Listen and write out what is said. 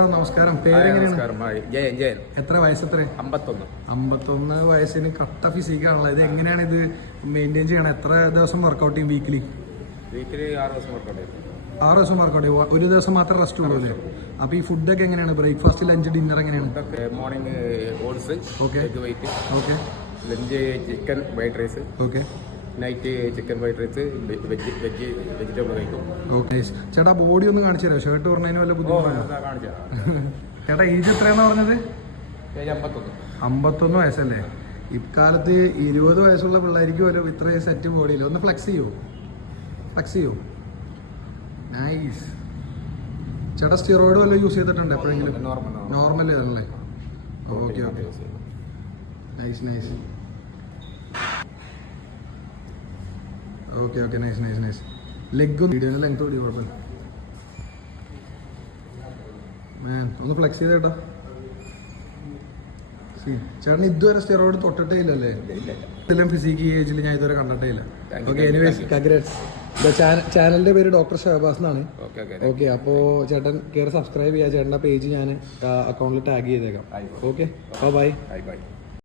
ചേട്ടാ നമസ്കാരം. പേരെങ്ങനെയാണ്? എത്ര വയസ്സ്? എത്ര? 51 വയസ്സിന് കട്ട ഫിസിക്കാണല്ലോ. ഇത് എങ്ങനെയാണ് ഇത് മെയിൻറ്റെയിൻ ചെയ്യണം? എത്ര ദിവസം വർക്കൗട്ട് ചെയ്യും വീക്കിലി? 6 ദിവസം വർക്കൗട്ട് ചെയ്യും. 6 ദിവസം വർക്കൗട്ട് ചെയ്യും. ഒരു ദിവസം മാത്രം റെസ്റ്റ് ഉള്ളൂ അല്ലേ? അപ്പോൾ ഈ ഫുഡൊക്കെ എങ്ങനെയാണ്? ബ്രേക്ക്ഫാസ്റ്റ്, ലഞ്ച്, ഡിന്നർ എങ്ങനെയാണ്? Morning oats, okay okay. Lunch chicken white rice, okay. Night chicken white rice, vegetable കഴിക്കും. ഓക്കെ ചേട്ടാ, ബോഡി ഒന്ന് കാണിച്ചു തരാം. ഷർട്ട് പറഞ്ഞതിന് വല്ല ബുദ്ധിമുട്ടാണ്? ചേട്ടാ ഏജ് എത്രയാണെന്ന് പറഞ്ഞത്? 51 വയസ്സല്ലേ? ഇക്കാലത്ത് 20 വയസ്സുള്ള പിള്ളേർക്ക് പോലും ഇത്രയും സെറ്റ് ബോഡിയില്ല. ഒന്ന് ഫ്ലെക്സ് ചെയ്യോ? നൈസ്. ചേട്ടാ സ്റ്റിറോയിഡ് വല്ലതും യൂസ് ചെയ്തിട്ടുണ്ട് എപ്പോഴെങ്കിലും? നോർമൽ ആണല്ലേ? Okay okay. Nice. Okay nice. Leg video length കൂടി കുഴപ്പമില്ല. ഒന്ന് ഫ്ലെക്സ് ചെയ്തേട്ടാ. ചേട്ടൻ ഇതുവരെ സ്റ്റിറോയിഡ് തൊട്ടിട്ടേ ഇല്ലല്ലേ? ഇതെല്ലാം ഫിസിക്ക് ഏജിൽ ഞാൻ ഇതുവരെ കണ്ടിട്ടേ ഇല്ല. Okay, anyways congrats. ചാനലിന്റെ പേര് ഡോക്ടർ ഷഹബാസ് എന്നാണ്. ഓക്കെ, അപ്പോൾ ചേട്ടൻ കയറി സബ്സ്ക്രൈബ് ചെയ്യുക. ചേട്ടൻ്റെ പേജ് ഞാൻ അക്കൗണ്ടിൽ ടാഗ് ചെയ്തേക്കാം. Okay, by.